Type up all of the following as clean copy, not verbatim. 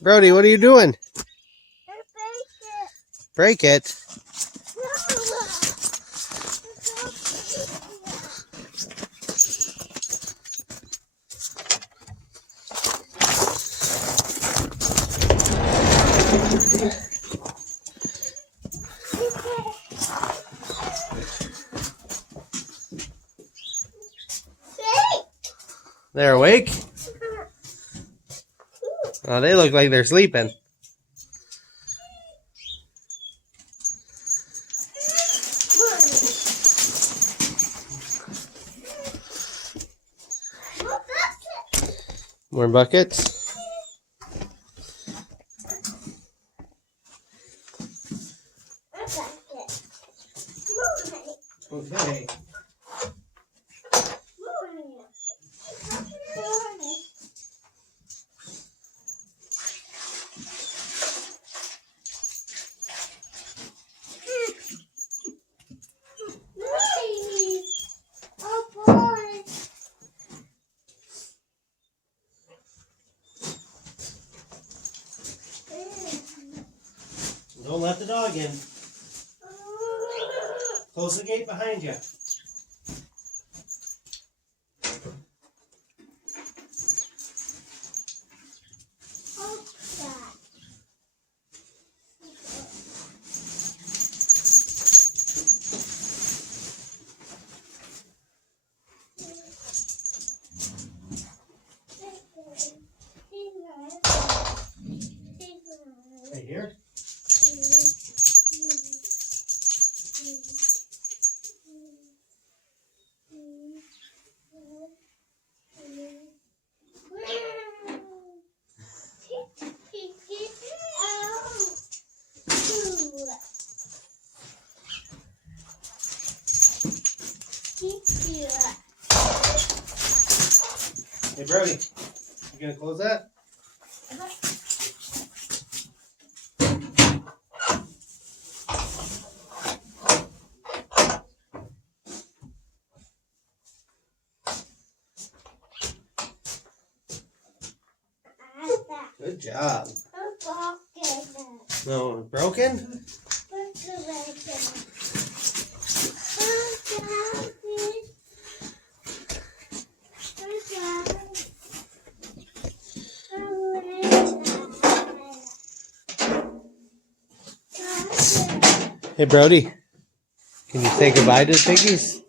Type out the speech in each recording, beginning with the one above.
Brody, what are you doing? Break it. They're awake? Oh, they look like they're sleeping. More buckets. Okay. Don't let the dog in. Close the gate behind you. Right here. Hey, Brody, you gonna close that? Good job. No, broken? Hey, Brody, can you say goodbye to the piggies?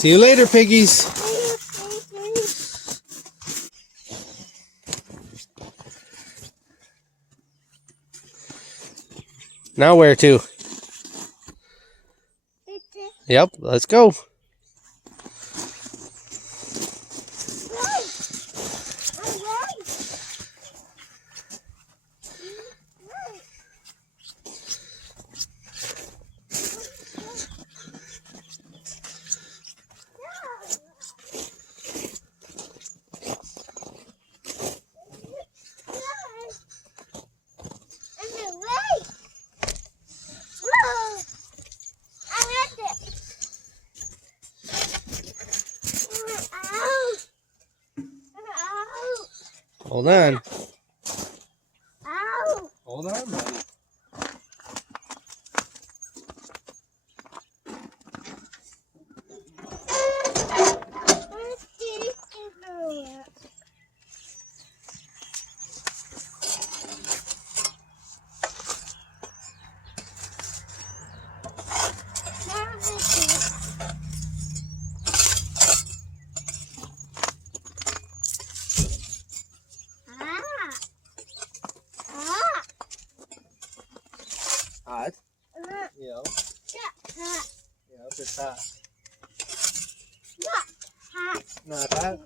See you later, piggies. Now where to? Yep, let's go. Hold on. Hold on, buddy. It's hot. Not hot. Not hot?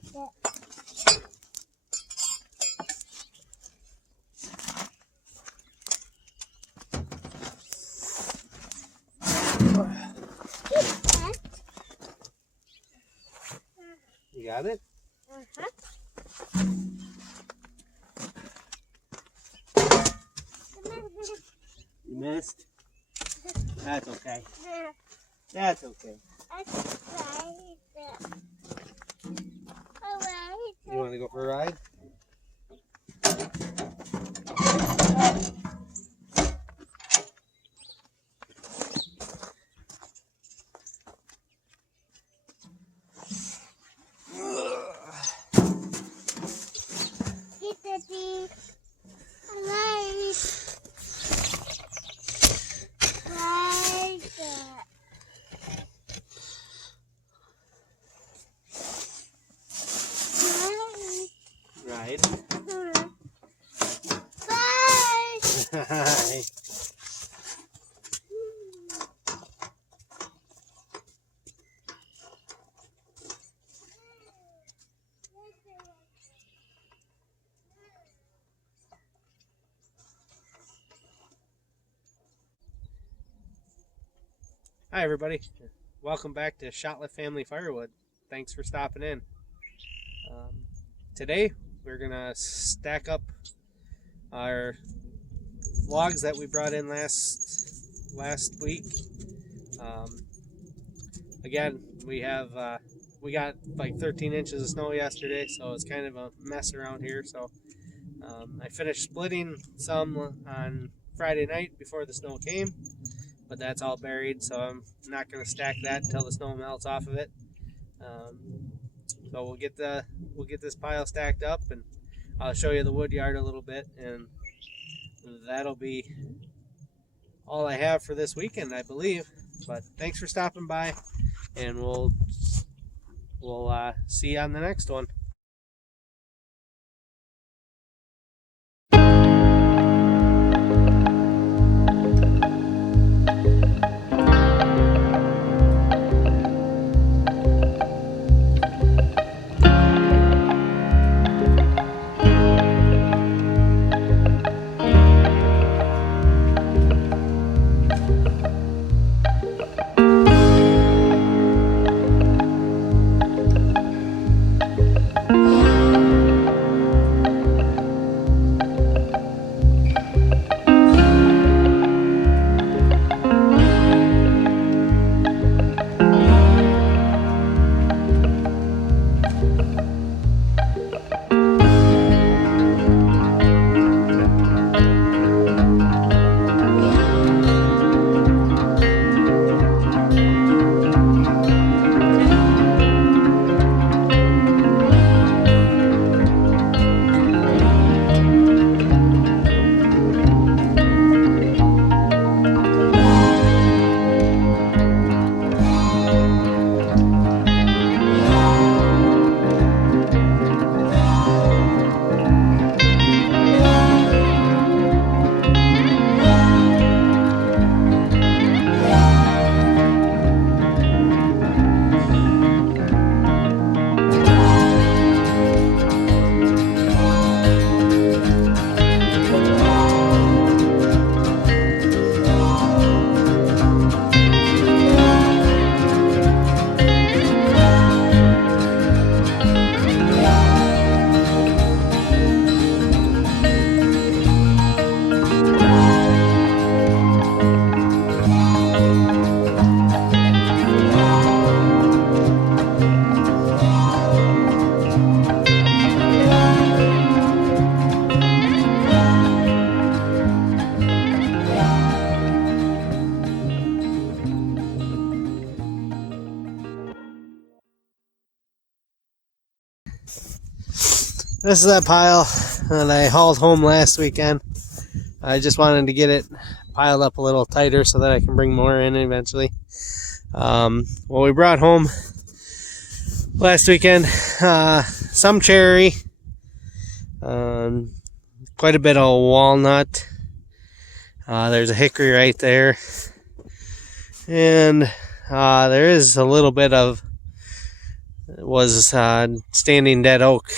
You got it? You missed? That's okay. That's okay. You want to go for a ride? Ride. Bye. Hi everybody, welcome back to Shotlet Family Firewood. Thanks for stopping in. Today we're gonna stack up our logs that we brought in last week. Again, we got like 13 inches of snow yesterday, so it's kind of a mess around here. So I finished splitting some on Friday night before the snow came. But that's all buried, so I'm not going to stack that until the snow melts off of it. So we'll get this pile stacked up, and I'll show you the wood yard a little bit, and that'll be all I have for this weekend, I believe. But thanks for stopping by, and we'll see you on the next one. This is that pile that I hauled home last weekend. I just wanted to get it piled up a little tighter so that I can bring more in eventually. Well, we brought home last weekend some cherry, quite a bit of walnut. There's a hickory right there, and there is a little bit of standing dead oak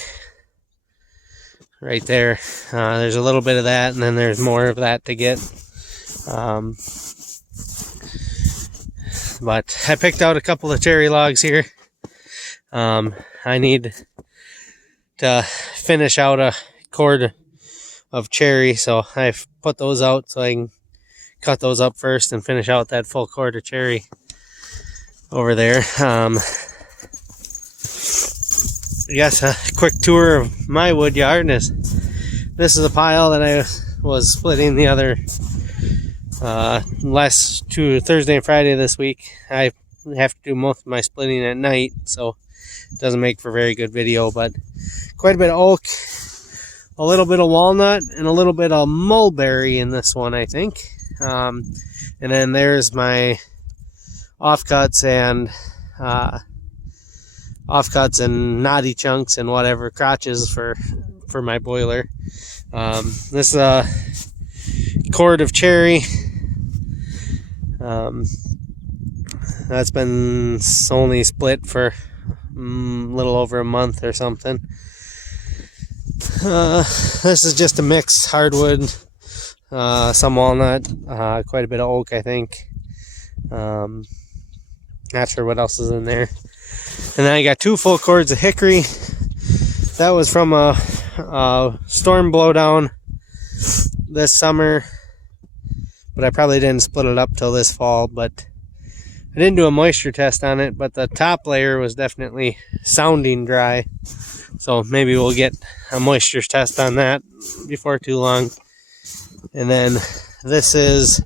right there. There's a little bit of that, and then there's more of that to get. But I picked out a couple of cherry logs here. I need to finish out a cord of cherry, so I've put those out so I can cut those up first and finish out that full cord of cherry over there. I guess a quick tour of my wood yard is this is a pile that I was splitting the other last two Thursday and Friday this week. I have to do most of my splitting at night, so it doesn't make for very good video, but quite a bit of oak, a little bit of walnut, and a little bit of mulberry in this one, I think. And then there's my offcuts and knotty chunks and whatever crotches for my boiler. This is a cord of cherry. That's been only split for a little over a month or something. This is just a mix: hardwood, some walnut, quite a bit of oak, I think. Not sure what else is in there. And then I got 2 full cords of hickory. That was from a storm blowdown this summer, but I probably didn't split it up till this fall. But I didn't do a moisture test on it, but the top layer was definitely sounding dry, so maybe we'll get a moisture test on that before too long. And then this is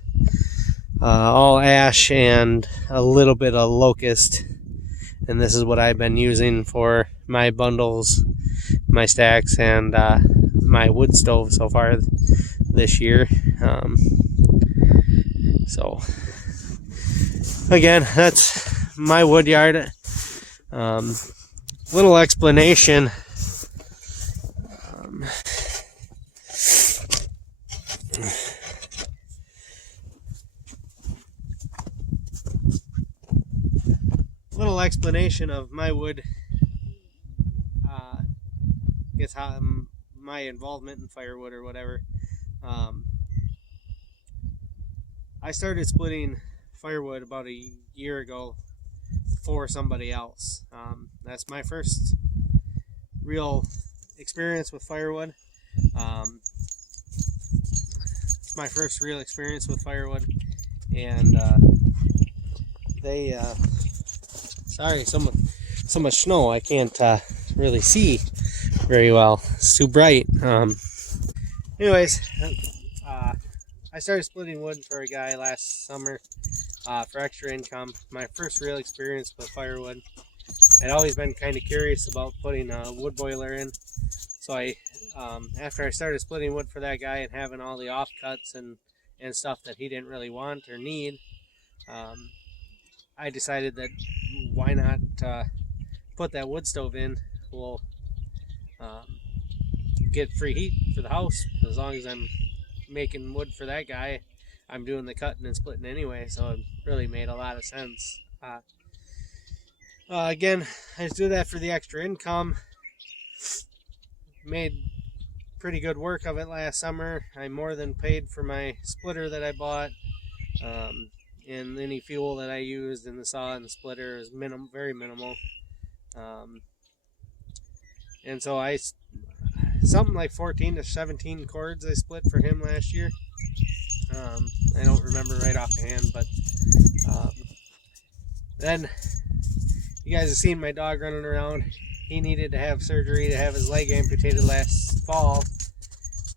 all ash and a little bit of locust, and this is what I've been using for my bundles, my stacks, and my wood stove so far this year. So again, that's my wood yard. Little explanation. Little explanation of my wood. Guess how my involvement in firewood or whatever. I started splitting firewood about a year ago for somebody else. That's my first real experience with firewood. It's my first real experience with firewood, and sorry, so much snow I can't really see very well. It's too bright. Anyways, I started splitting wood for a guy last summer for extra income. My first real experience with firewood. I'd always been kind of curious about putting a wood boiler in, so I after I started splitting wood for that guy and having all the offcuts and stuff that he didn't really want or need, I decided that why not put that wood stove in. We'll get free heat for the house. As long as I'm making wood for that guy, I'm doing the cutting and splitting anyway, so it really made a lot of sense. Again, I just do that for the extra income. Made pretty good work of it last summer. I more than paid for my splitter that I bought, and any fuel that I used in the saw and the splitter is very minimal. And so something like 14 to 17 cords I split for him last year. I don't remember right offhand, but then you guys have seen my dog running around. He needed to have surgery to have his leg amputated last fall,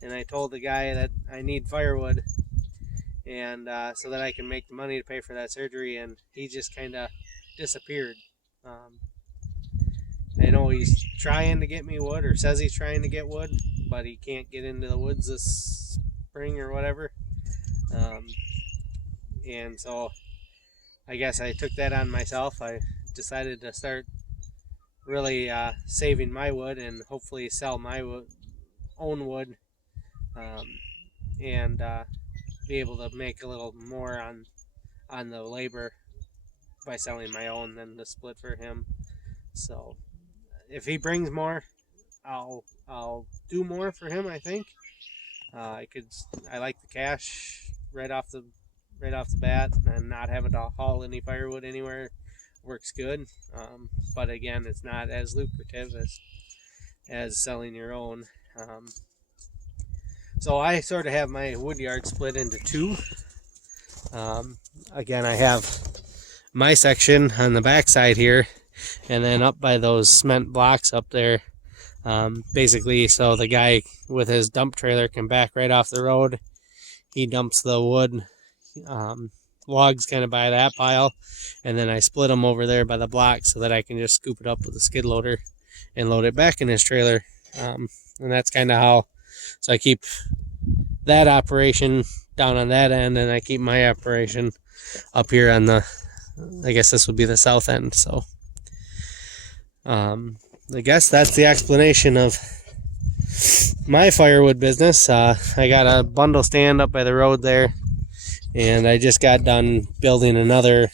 and I told the guy that I need firewood, and so that I can make the money to pay for that surgery, and he just kind of disappeared. I know he's trying to get me wood, or says he's trying to get wood, but he can't get into the woods this spring or whatever. And so I guess I took that on myself. I decided to start really saving my wood and hopefully sell my own wood, and be able to make a little more on the labor by selling my own than to split for him. So if he brings more, I'll do more for him. I think I like the cash right off the bat, and not having to haul any firewood anywhere works good. But again, it's not as lucrative as selling your own. So I sort of have my wood yard split into two. Again, I have my section on the back side here, and then up by those cement blocks up there, basically so the guy with his dump trailer can back right off the road. He dumps the wood logs kind of by that pile, and then I split them over there by the block so that I can just scoop it up with a skid loader and load it back in his trailer. And that's kind of how, so I keep that operation down on that end, and I keep my operation up here on the, I guess this would be the south end. So I guess that's the explanation of my firewood business. I got a bundle stand up by the road there, and I just got done building another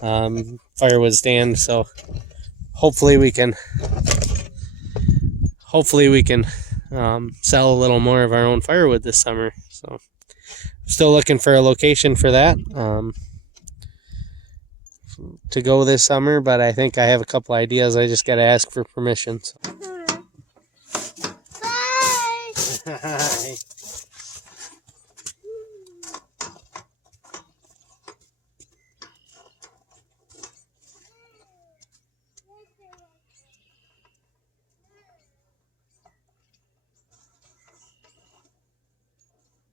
firewood stand, so hopefully we can sell a little more of our own firewood this summer. So still looking for a location for that to go this summer, but I think I have a couple ideas. I just got to ask for permission. So. Bye.